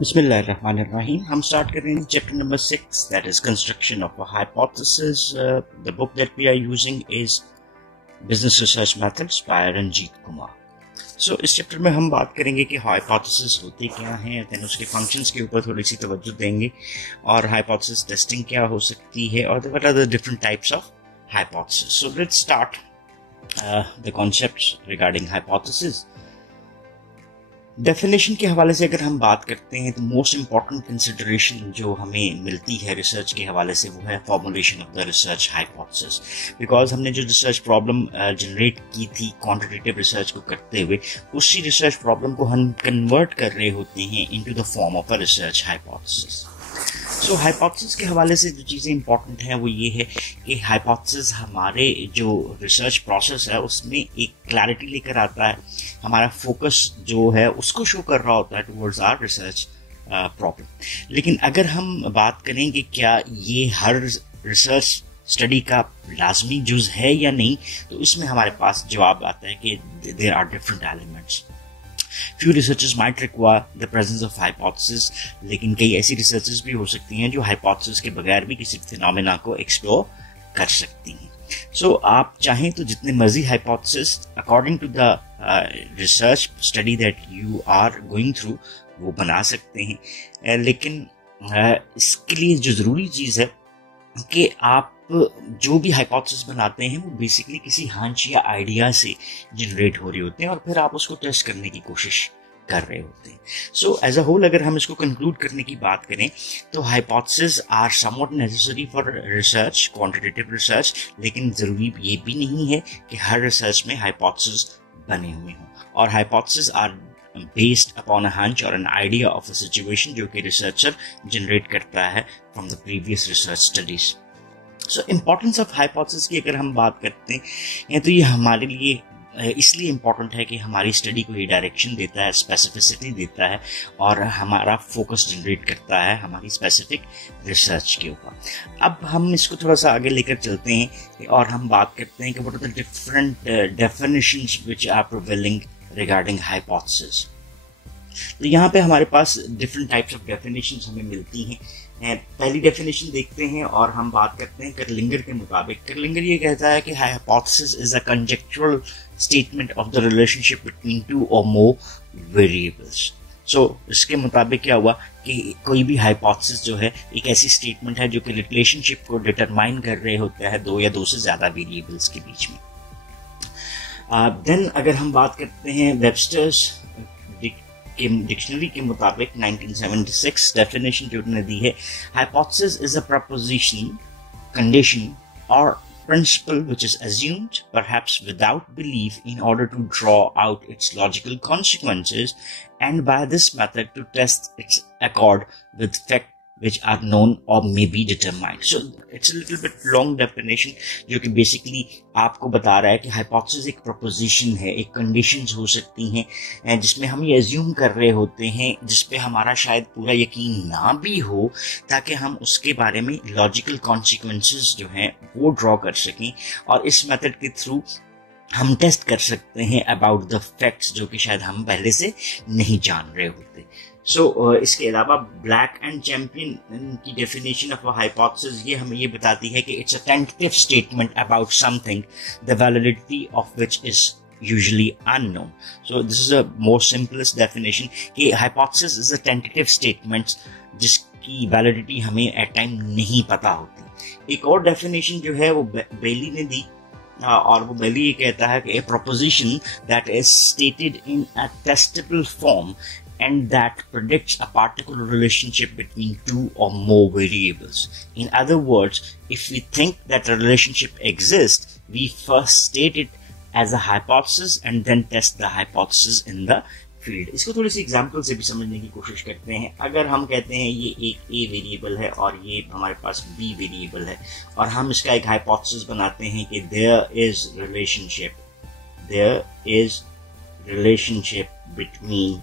Bismillahirrahmanirrahim. हम start कर रहे हैं chapter number 6, that is construction of a hypothesis. The book that we are using is Business Research Methods by Ranjit Kumar. So इस chapter में हम बात करेंगे कि हाइपोथेसिस होते क्या हैं, देन उसके फंक्शंस के ऊपर थोड़ी सी तवज्जो देंगे और हाइपोथेसिस टेस्टिंग क्या हो सकती है और what are the different types of hypothesis. So let's start the concepts regarding hypothesis. Definition के हवाले से अगर हम बात करते हैं तो मोस्ट इम्पॉर्टेंट कंसिडरेशन जो हमें मिलती है रिसर्च के हवाले से वो है formulation of the research hypothesis. Because हमने जो रिसर्च प्रॉब्लम जनरेट की थी क्वांटिटेटिव रिसर्च को करते हुए, उसी रिसर्च प्रॉब्लम को हम कन्वर्ट कर रहे होते हैं into the form of a research hypothesis. So hypothesis के हवाले से जो चीज़ें इंपॉर्टेंट हैं वो ये है कि हाइपोथेसिस हमारे जो रिसर्च प्रोसेस है उसमें एक क्लैरिटी लेकर आता है. हमारा फोकस जो है उसको शो कर रहा होता है टुवर्ड्स आवर रिसर्च प्रॉब्लम. लेकिन अगर हम बात करें कि क्या ये हर रिसर्च स्टडी का लाजमी जुज है या नहीं, तो इसमें हमारे पास जवाब आता है कि there are different elements. Few researchers might require the presence of hypothesis, लेकिन कई ऐसी रिसर्चेस भी हो सकती हैं जो हाइपोथेसिस के बगैर भी किसी फिनोमेना को एक्सप्लोर कर सकती हैं. सो आप चाहें तो जितने मर्जी hypothesis according to the research study that you are going through वो बना सकते हैं. लेकिन इसके लिए जो ज़रूरी चीज़ है कि आप जो भी हाइपोथेसिस बनाते हैं वो बेसिकली किसी हंच या आइडिया से जनरेट हो रहे होते हैं और फिर आप उसको टेस्ट करने की कोशिश कर रहे होते हैं. सो एज अ होल अगर हम इसको कंक्लूड करने की बात करें तो hypothesis are somewhat necessary for research, quantitative research, लेकिन ज़रूरी ये भी नहीं है कि हर रिसर्च में हाइपोथेसिस बने हुए हों. और hypothesis are based upon a hunch or an idea of a situation जो कि रिसर्चर जनरेट करता है from the previous research studies. So importance of hypothesis की अगर हम बात करते हैं तो ये हमारे लिए इसलिए इम्पॉर्टेंट है कि हमारी स्टडी को ये डायरेक्शन देता है, स्पेसिफिसिटी देता है और हमारा फोकस जनरेट करता है हमारी स्पेसिफिक रिसर्च के ऊपर. अब हम इसको थोड़ा सा आगे लेकर चलते हैं और हम बात करते हैं कि what are the different definitions which are prevailing regarding hypothesis. तो यहाँ पे हमारे पास डिफरेंट टाइप्स ऑफ डेफिनेशंस हमें मिलती हैं. पहली डेफिनेशन देखते हैं और हम बात करते हैं कर्लिंगर के मुताबिक. कर्लिंगर ये कहता है कि hypothesis is a conjectural statement of the relationship between two or more variables. सो इसके मुताबिक क्या हुआ कि कोई भी हाइपोथेसिस जो है एक ऐसी स्टेटमेंट है जो कि रिलेशनशिप को डिटरमाइन कर रहे होता है दो या दो से ज्यादा वेरिएबल्स के बीच में. देन अगर हम बात करते हैं वेबस्टर्स के डिक्शनरी के मुताबिक 1976 डेफिनेशन जो उन्होंने दी है, hypothesis is a preposition, condition और principle which is assumed, perhaps without belief, in order to draw out its logical consequences, and by this method to test its accord with facts which are known or may be determined. So it's a little bit long definition जो कि basically आपको बता रहा है कि hypothesis एक proposition है, एक conditions हो सकती हैं जिसमें हम ये assume कर रहे होते हैं जिसपे हमारा शायद पूरा यकीन ना भी हो, ताकि हम उसके बारे में logical consequences जो हैं वो draw कर सकें और इस method के थ्रू हम टेस्ट कर सकते हैं अबाउट द फैक्ट्स जो कि शायद हम पहले से नहीं जान रहे होते. सो इसके अलावा ब्लैक एंड चैंपियन की डेफिनेशन ऑफ अ हाइपोथेसिस ये हमें ये बताती है कि it's a tentative statement about something the validity of which is usually unknown. So this is a more simplest definition कि hypothesis is a tentative statement जिसकी validity हमें at time नहीं पता होती. एक और definition जो है वो बेली ने दी और वो बेली ये कहता है कि a proposition that is stated in a testable form and that predicts a particular relationship between two or more variables. In other words, if we think that a relationship exists, we first state it as a hypothesis and then test the hypothesis in the field. इसको थोड़ी सी example से भी समझने की कोशिश करते हैं. अगर हम कहते हैं ये एक A वेरिएबल है और ये हमारे पास B वेरिएबल है और हम इसका एक हाइपोथेसिस बनाते हैं कि there is relationship between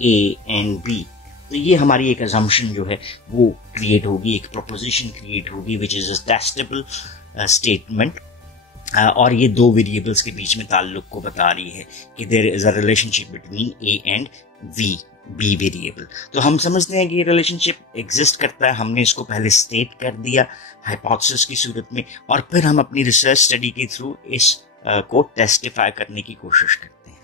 A and B, तो ये हमारी एक assumption जो है वो क्रिएट होगी, एक प्रोपोजिशन क्रिएट होगी which is a testable statement और ये दो वेरिएबल्स के बीच में ताल्लुक को बता रही है कि there is a relationship between A and V B variable. तो हम समझते हैं कि ये रिलेशनशिप एग्जिस्ट करता है, हमने इसको पहले स्टेट कर दिया हाइपोथेसिस की सूरत में, और फिर हम अपनी रिसर्च स्टडी के थ्रू इस को टेस्टिफाई करने की कोशिश करते हैं।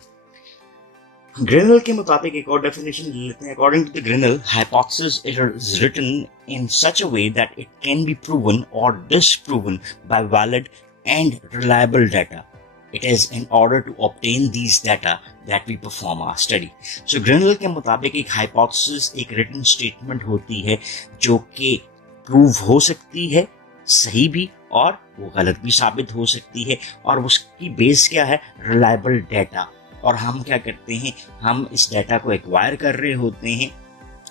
ग्रिनल के मुताबिक एक और डेफिनेशन लेते हैं। According to the Grinnell, hypothesis is written in such a way that it can be proven or disproven by valid and reliable data. It is in order to obtain these data that we perform our study. So Grinnell के मुताबिक एक hypothesis एक written statement होती है जो कि prove हो सकती है, सही भी, और वो गलत भी साबित हो सकती है, और उसकी बेस क्या है? reliable data. और हम क्या करते हैं? हम इस डाटा को एक्वायर कर रहे होते हैं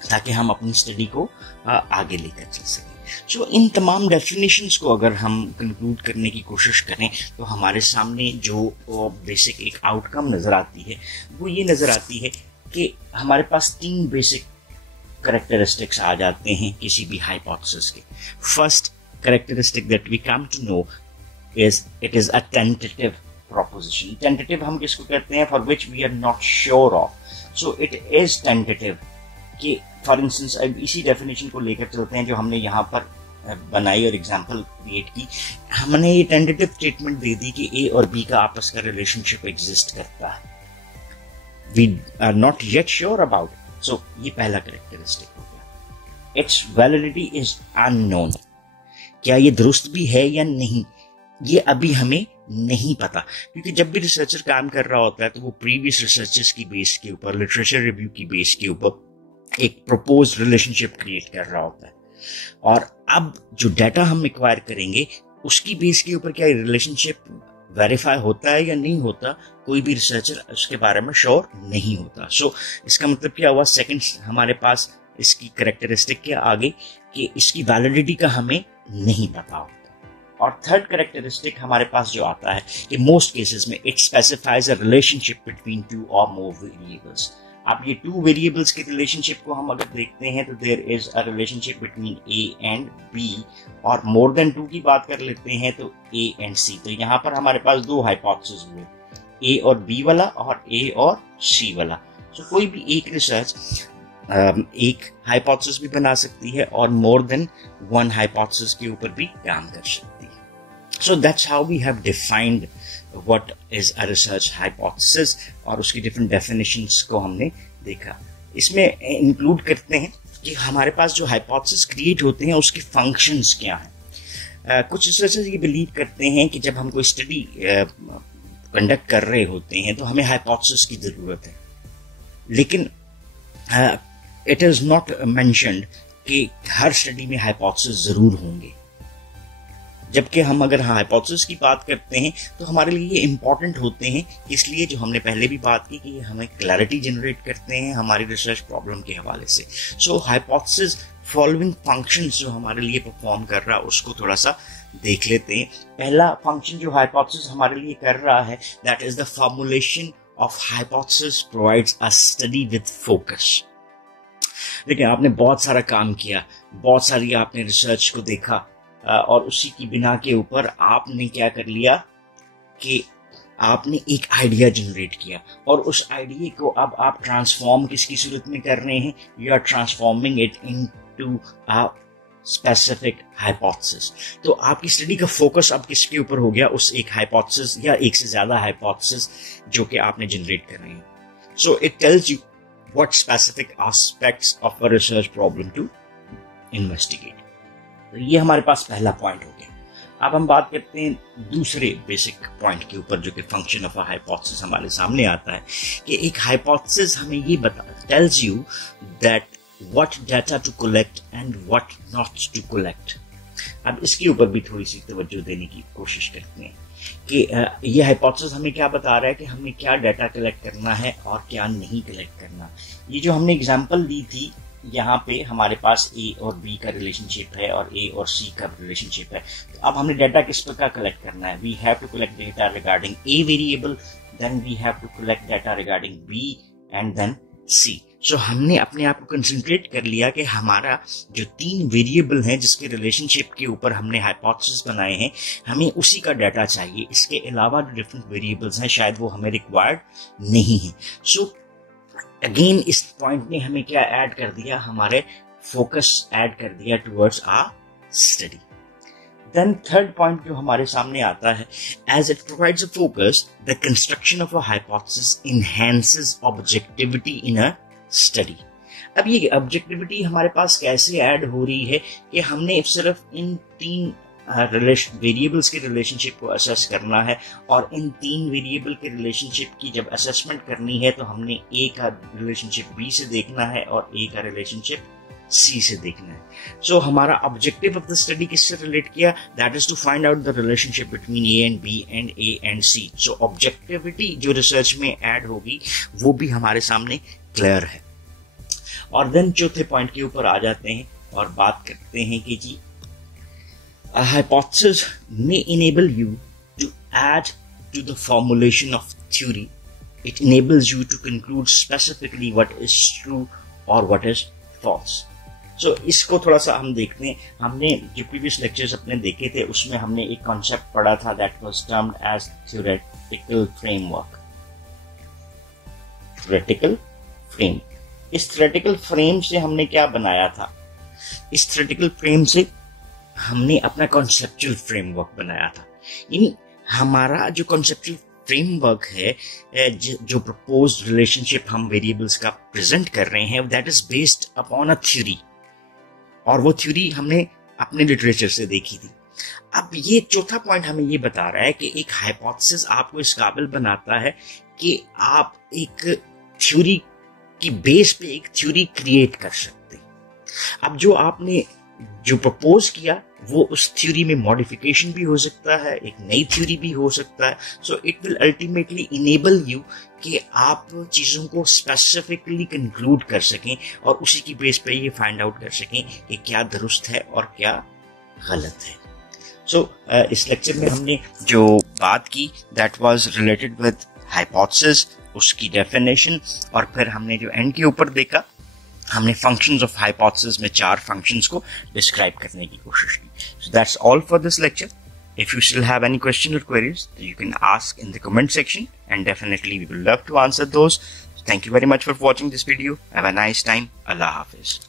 ताकि हम अपनी स्टडी को आगे लेकर चल सकें। सो इन तमाम डेफिनेशंस को अगर हम कंक्लूड करने की कोशिश करें तो हमारे सामने जो बेसिक एक आउटकम नजर आती है वो ये नजर आती है कि हमारे पास 3 बेसिक कैरेक्टरिस्टिक्स आ जाते हैं किसी भी हाइपोथेसिस के। First characteristic that we come to know is it is a tentative proposition. Tentative हम किसको कहते हैं? For which we are not sure of. So it is tentative कि फॉर इंस्टेंस अब इसी डेफिनेशन को लेकर चलते हैं जो हमने यहाँ पर बनाई और एग्जांपल क्रिएट की। हमने ये टेंटेटिव स्टेटमेंट दे दी कि ए और बी का आपस का रिलेशनशिप एग्जिस्ट करता है, we are not yet sure about. So ये पहला कैरेक्टरिस्टिक हो गया। Its validity is unknown. क्या ये दुरुस्त भी है या नहीं, ये अभी हमें नहीं पता, क्योंकि जब भी रिसर्चर काम कर रहा होता है तो वो प्रीवियस रिसर्चेस की बेस के ऊपर, लिटरेचर रिव्यू की बेस के ऊपर एक प्रपोज रिलेशनशिप क्रिएट कर रहा होता है, और अब जो डाटा हम एक्वायर करेंगे उसकी बेस के ऊपर क्या रिलेशनशिप वेरीफाई होता है या नहीं होता, कोई भी रिसर्चर उसके बारे में श्योर नहीं होता। सो इसका मतलब क्या हुआ? सेकंड हमारे पास इसकी कैरेक्टरिस्टिक के आगे कि इसकी वैलिडिटी का हमें नहीं पता होता। और थर्ड कैरेक्टरिस्टिक हमारे पास जो आता है कि मोस्ट केसेस में it specifies a relationship between 2 और मोर वेरिएबल्स। अब ये 2 वेरिएबल्स के रिलेशनशिप को हम अगर देखते हैं तो there is a relationship between A and B, और मोर देन 2 की बात कर लेते हैं तो ए एंड सी। तो यहाँ पर हमारे पास 2 हाइपोथेसिस हुए, ए और बी वाला और ए और सी वाला। सो कोई भी एक रिसर्च एक हाइपोथेसिस भी बना सकती है और मोर देन 1 हाइपोथेसिस के ऊपर भी काम कर सकती है। So that's how we have defined what is a research hypothesis, और उसकी डिफरेंट डेफिनेशंस को हमने देखा। इसमें इंक्लूड करते हैं कि हमारे पास जो हाइपोथेसिस क्रिएट होते हैं उसके फंक्शंस क्या हैं। कुछ रिसर्चर्स ये बिलीव करते हैं कि जब हम कोई स्टडी कंडक्ट कर रहे होते हैं तो हमें हाइपोथेसिस की जरूरत है, लेकिन इट इज नॉट मेंशन्ड कि हर स्टडी में हाइपोथेसिस जरूर होंगे। जबकि हम अगर हाइपोथेसिस की बात करते हैं तो हमारे लिए ये इंपॉर्टेंट होते हैं, इसलिए जो हमने पहले भी बात की कि ये हमें क्लैरिटी जनरेट करते हैं हमारी रिसर्च प्रॉब्लम के हवाले से। सो हाइपोथेसिस फॉलोइंग फंक्शंस जो हमारे लिए परफॉर्म कर रहा है उसको थोड़ा सा देख लेते हैं। पहला फंक्शन जो हाइपोथेसिस हमारे लिए कर रहा है that is the formulation of hypothesis provides a study with focus. देखिए, आपने बहुत सारा काम किया, बहुत सारी आपने रिसर्च को देखा, और उसी की बिना के ऊपर आपने क्या कर लिया कि आपने एक आइडिया जनरेट किया, और उस आइडिया को अब आप ट्रांसफॉर्म किसकी सूरत में कर रहे हैं? You are transforming it into a specific hypothesis. तो आपकी स्टडी का फोकस अब किसके ऊपर हो गया? उस एक हाइपोथेसिस या एक से ज्यादा हाइपोथेसिस जो कि आपने जनरेट कर रहे हैं। So it tells you what specific aspects of a research problem to investigate. तो ये हमारे पास पहला पॉइंट हो गया। अब हम बात करते हैं दूसरे बेसिक पॉइंट के ऊपर जो कि फंक्शन ऑफ अ हाइपोथेसिस हमारे सामने आता है कि एक हाइपोथेसिस हमें ये tells you that what data to collect and what not to collect. अब इसके ऊपर भी थोड़ी सी तवज्जो देने की कोशिश करते हैं कि ये हाइपोथेसिस हमें क्या बता रहा है कि हमें क्या डाटा कलेक्ट करना है और क्या नहीं कलेक्ट करना। ये जो हमने एग्जांपल दी थी, यहाँ पे हमारे पास ए और बी का रिलेशनशिप है और ए और सी का रिलेशनशिप है। तो अब हमने डाटा किस पर का कलेक्ट करना है? We have to collect data regarding A variable, then we have to collect data regarding B and then C. So हमने अपने आप को कंसंट्रेट कर लिया कि हमारा जो 3 वेरिएबल हैं जिसके रिलेशनशिप के ऊपर हमने हाइपोथेसिस बनाए हैं, हमें उसी का डाटा चाहिए। इसके अलावा जो डिफरेंट वेरिएबल्स हैं शायद वो हमें रिक्वायर्ड नहीं है। सो अगेन इस पॉइंट ने हमें क्या ऐड कर दिया, हमारे फोकस ऐड कर दिया towards our study. Then third point जो हमारे सामने आता है, as it provides a focus, the construction of a hypothesis enhances objectivity in a study. अब ये ऑब्जेक्टिविटी हमारे पास कैसे ऐड हो रही है कि हमने सिर्फ इन तीन वेरिएबल्स के रिलेशनशिप को असेस करना है, और इन तीन वेरिएबल के रिलेशनशिप की जब असेसमेंट करनी है तो हमने ए का रिलेशनशिप बी से देखना है और ए का रिलेशनशिप सी से देखना है। सो हमारा ऑब्जेक्टिव ऑफ द स्टडी किससे रिलेट किया, that is to find out the relationship between A and B and A and C. So objectivity जो रिसर्च में ऐड होगी वो भी हमारे सामने क्लियर है। और देन चौथे पॉइंट के ऊपर आ जाते हैं और बात करते हैं कि जी a hypothesis may enable you to add to the formulation of theory. It enables you to conclude specifically what is true or what is false. So इसको थोड़ा सा हम देखते हैं। हमने जो प्रीवियस लेक्चर्स अपने देखे थे उसमें हमने एक कॉन्सेप्ट पढ़ा था that was termed as theoretical framework. Theoretical frame. इस theoretical frame से हमने क्या बनाया था, इस theoretical frame से हमने अपना कॉन्सेप्चुअल फ्रेमवर्क बनाया था। यानी हमारा जो कॉन्सेप्चुअल फ्रेमवर्क है, जो प्रपोज्ड रिलेशनशिप हम वेरिएबल्स का प्रेजेंट कर रहे हैं, that is based upon a theory, और वो थ्योरी हमने अपने लिटरेचर से देखी थी। अब ये चौथा पॉइंट हमें ये बता रहा है कि एक हाइपोथेसिस आपको इस काबिल बनाता है कि आप एक थ्योरी की बेस पे एक थ्योरी क्रिएट कर सकते हैं। अब जो आपने जो प्रपोज किया वो उस थ्योरी में मॉडिफिकेशन भी हो सकता है, एक नई थ्योरी भी हो सकता है। So it will ultimately enable you कि आप चीज़ों को स्पेसिफिकली कंक्लूड कर सकें और उसी की बेस पे ये फाइंड आउट कर सकें कि क्या दुरुस्त है और क्या गलत है। सो इस लेक्चर में हमने जो बात की that was related with hypothesis, उसकी डेफिनेशन, और फिर हमने जो एंड के ऊपर देखा, हमने फंक्शंस ऑफ हाइपोथेसिस में 4 फंक्शंस को डिस्क्राइब करने की कोशिश की। So that's all for this lecture. If you still have any questions or queries, you can ask in the comment section, and definitely we will love to answer those. So thank you very much for watching this video. Have a nice time. Allah Hafiz.